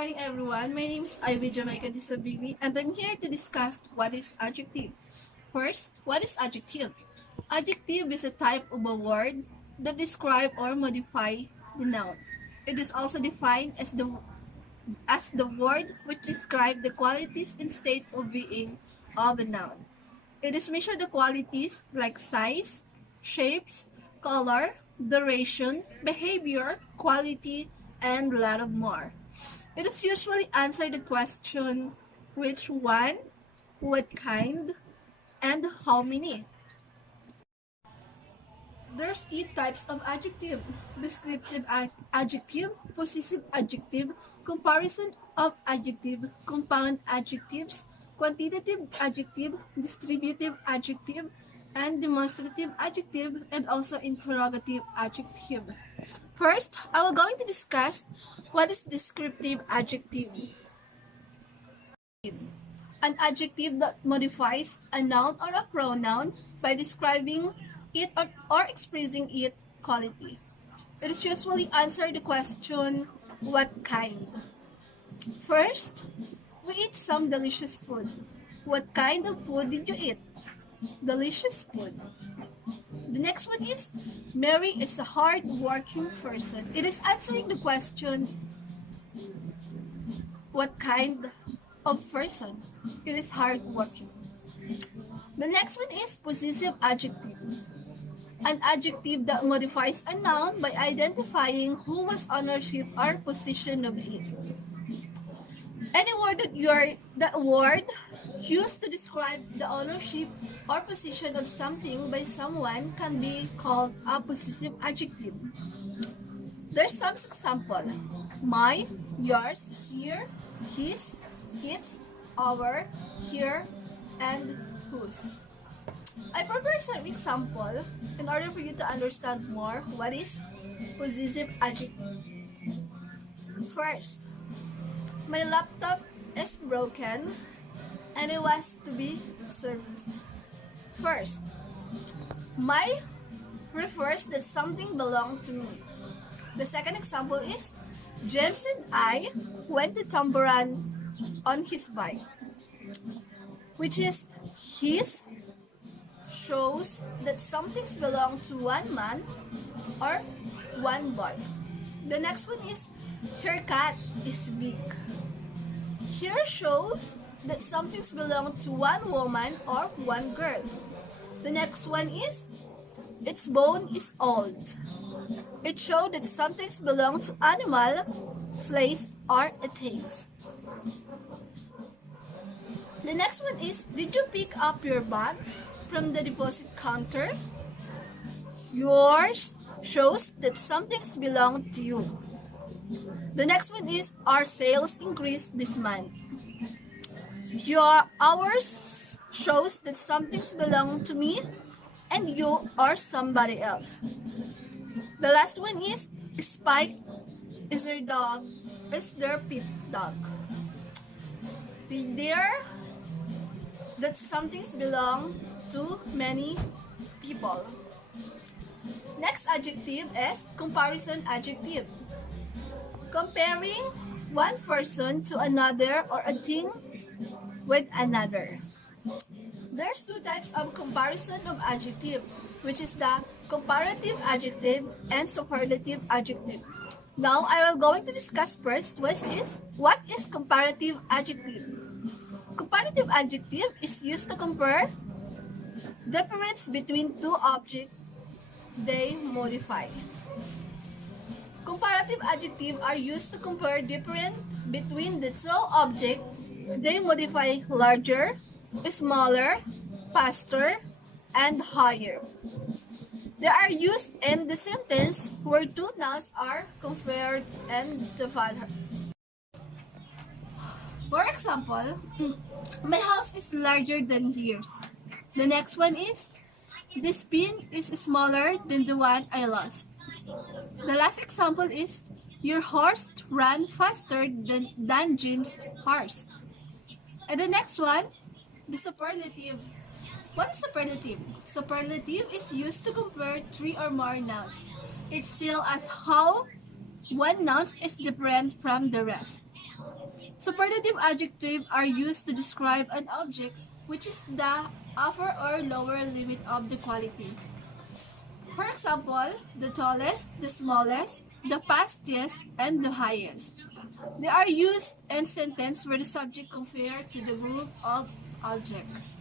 morning everyone. My name is Jamaica Desabelle and I'm here to discuss what is adjective. First, what is adjective? Adjective is a type of a word that describe or modify the noun. It is also defined as the word which describe the qualities and state of being of a noun. It is measure the qualities like size, shapes, color, duration, behavior, quality, and a lot of more. It is usually answer the question which one, what kind, and how many. There's 8 types of adjective: descriptive adjective, possessive adjective, comparison of adjective, compound adjectives, quantitative adjective, distributive adjective, and demonstrative adjective, and also interrogative adjective. First, I will going to discuss what is descriptive adjective. An adjective that modifies a noun or a pronoun by describing it or expressing its quality. It is usually answer the question, what kind? First, we eat some delicious food. What kind of food did you eat? Delicious food. The next one is, Mary is a hard-working person. It is answering the question, what kind of person? It is hard-working. The next one is possessive adjective. An adjective that modifies a noun by identifying who was ownership or possession of it. Any word that word used to describe the ownership or possession of something by someone can be called a possessive adjective. There's some example: my, yours, here, his, its, our, here, and whose. I prepared some example in order for you to understand more what is possessive adjective. First, my laptop is broken and it was to be serviced. First, my refers that something belonged to me. The second example is, James and I went to Tamboran on his bike, which is his shows that some things belong to one man or one boy. The next one is, her cat is big. Here shows that some things belong to one woman or one girl. The next one is, its bone is old. It shows that some things belong to animal, place, or things. The next one is, did you pick up your bag from the deposit counter? Yours shows that some things belong to you. The next one is, our sales increased this month. Ours shows that some things belong to me and you or somebody else. The last one is, Spike is their pet dog. There that some things belong to many people. Next adjective is comparison adjective. Comparing one person to another or a thing with another. There's 2 types of comparison of adjective, which is the comparative adjective and superlative adjective. Now I will going to discuss first what is comparative adjective. Comparative adjective is used to compare difference between 2 objects they modify. Comparative adjectives are used to compare difference between the 2 objects they modify: larger, smaller, faster, and higher. They are used in the sentence where 2 nouns are compared and divided. For example, my house is larger than yours. The next one is, this pin is smaller than the one I lost. The last example is, your horse ran faster than Jim's horse. And the next one, the superlative. What is superlative? Superlative is used to compare 3 or more nouns. It tells us how one noun is different from the rest. Superlative adjectives are used to describe an object which is the upper or lower limit of the quality. For example, the tallest, the smallest, the fastest, and the highest. They are used in sentence where the subject compared to the group of objects.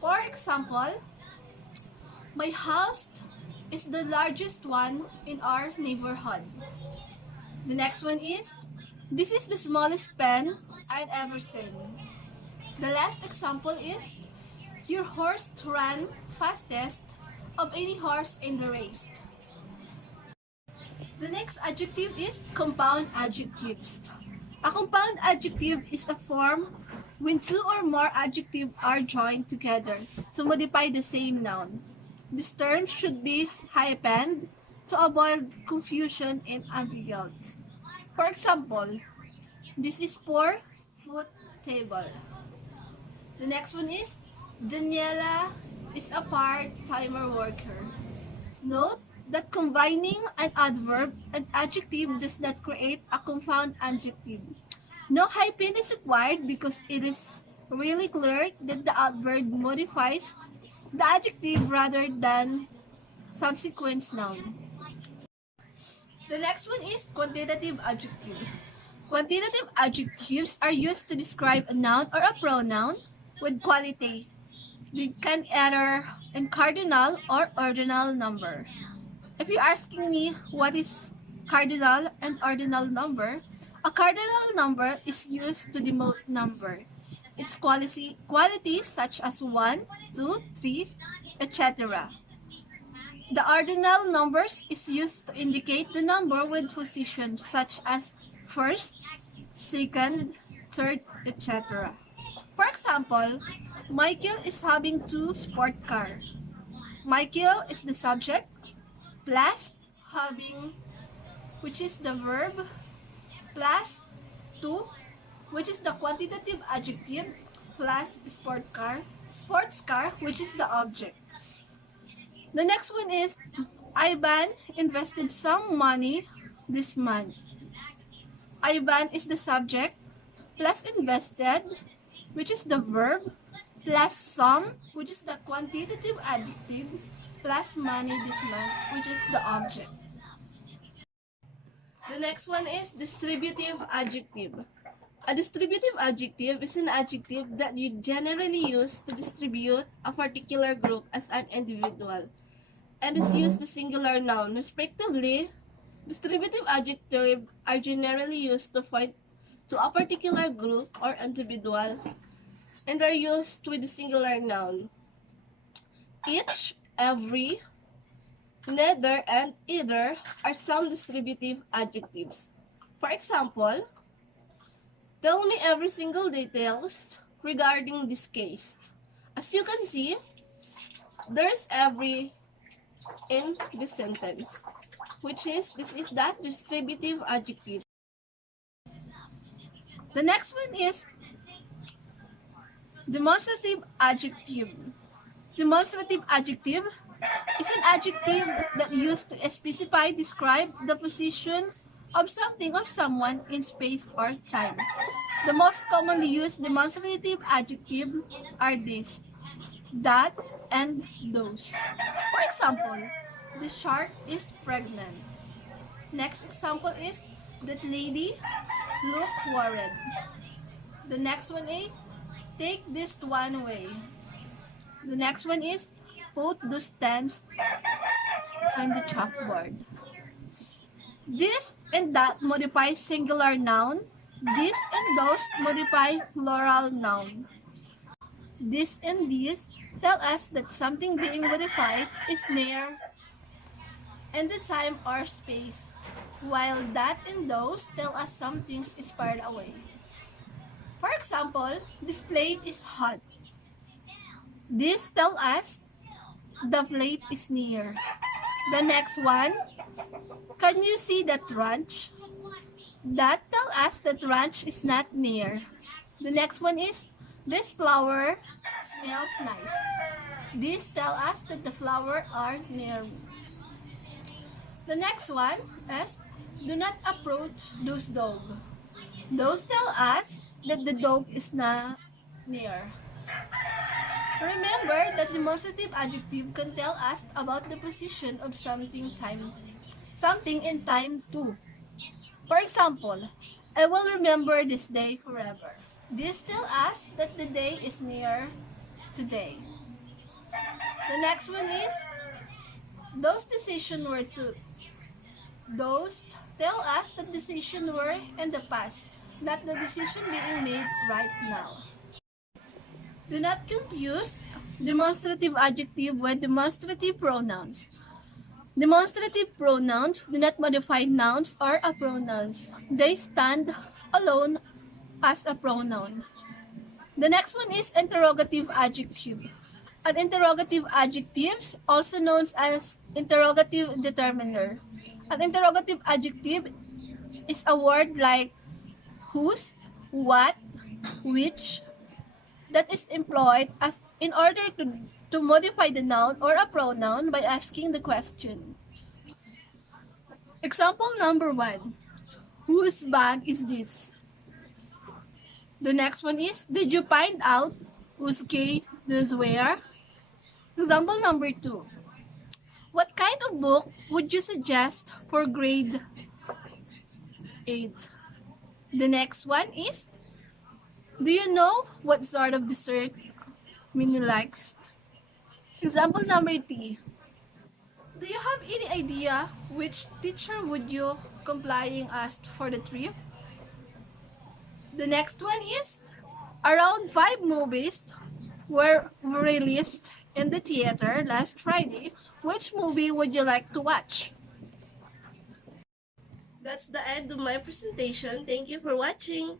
For example, my house is the largest one in our neighborhood. The next one is, this is the smallest pen I've ever seen. The last example is, your horse ran fastest of any horse in the race. The next adjective is compound adjectives. A compound adjective is a form when two or more adjectives are joined together to modify the same noun. This term should be hyphened to avoid confusion and ambiguity. For example, this is 4-foot table. The next one is, Daniela is a part-timer worker. Note that combining an adverb and adjective does not create a compound adjective. No hyphen is required because it is really clear that the adverb modifies the adjective rather than subsequent noun. The next one is quantitative adjective. Quantitative adjectives are used to describe a noun or a pronoun with quality. They can either in cardinal or ordinal number. If you're asking me what is cardinal and ordinal number, a cardinal number is used to denote number. Its qualities such as 1, 2, 3, etc. The ordinal numbers is used to indicate the number with position such as first, second, third, etc. For example, Michael is having 2 sport cars. Michael is the subject, plus having, which is the verb, plus 2, which is the quantitative adjective, plus sports car, which is the object. The next one is, Ivan invested some money this month. Ivan is the subject, plus invested, which is the verb, plus some, which is the quantitative adjective, plus money this month, which is the object. The next one is distributive adjective. A distributive adjective is an adjective that you generally use to distribute a particular group as an individual, and is used to singular noun, respectively. Distributive adjectives are generally used to point to a particular group or individual, and are used with the singular noun. Each, every, neither, and either are some distributive adjectives. For example, tell me every single details regarding this case. As you can see, there's every in this sentence, this is that distributive adjective. The next one is demonstrative adjective. Demonstrative adjective is an adjective that used to specify, describe the position of something or someone in space or time. The most commonly used demonstrative adjectives are these: that, and those. For example, the shark is pregnant. Next example is, that lady look worried. The next one is, take this one away. The next one is, put those tents on the chalkboard. This and that modify singular noun. This and those modify plural noun. This and these tell us that something being modified is near in the time or space, while that and those tell us something is far away. For example, this plate is hot. This tell us the plate is near. The next one, can you see that ranch? That tell us that ranch is not near. The next one is, this flower smells nice. This tell us that the flowers are near me. The next one is, do not approach those dogs. Those tell us that the dog is not near. Remember that demonstrative adjective can tell us about the position of something in time too. For example, I will remember this day forever. This tells us that the day is near today. The next one is those decisions were true. Those tell us that decisions were in the past, not the decision being made right now. Do not confuse demonstrative adjective with demonstrative pronouns. Demonstrative pronouns do not modify nouns or a pronouns. They stand alone as a pronoun. The next one is interrogative adjective. An interrogative adjective, also known as interrogative determiner. An interrogative adjective is a word like whose, what, which, that is employed as in order to modify the noun or a pronoun by asking the question. Example number 1. Whose bag is this? The next one is, did you find out whose case this were? Example number 2. What kind of book would you suggest for grade 8? The next one is, do you know what sort of dessert Minnie likes? Example number 3. Do you have any idea which teacher would you complying asked for the trip? The next one is, around 5 movies were released in the theater last Friday. Which movie would you like to watch? That's the end of my presentation. Thank you for watching.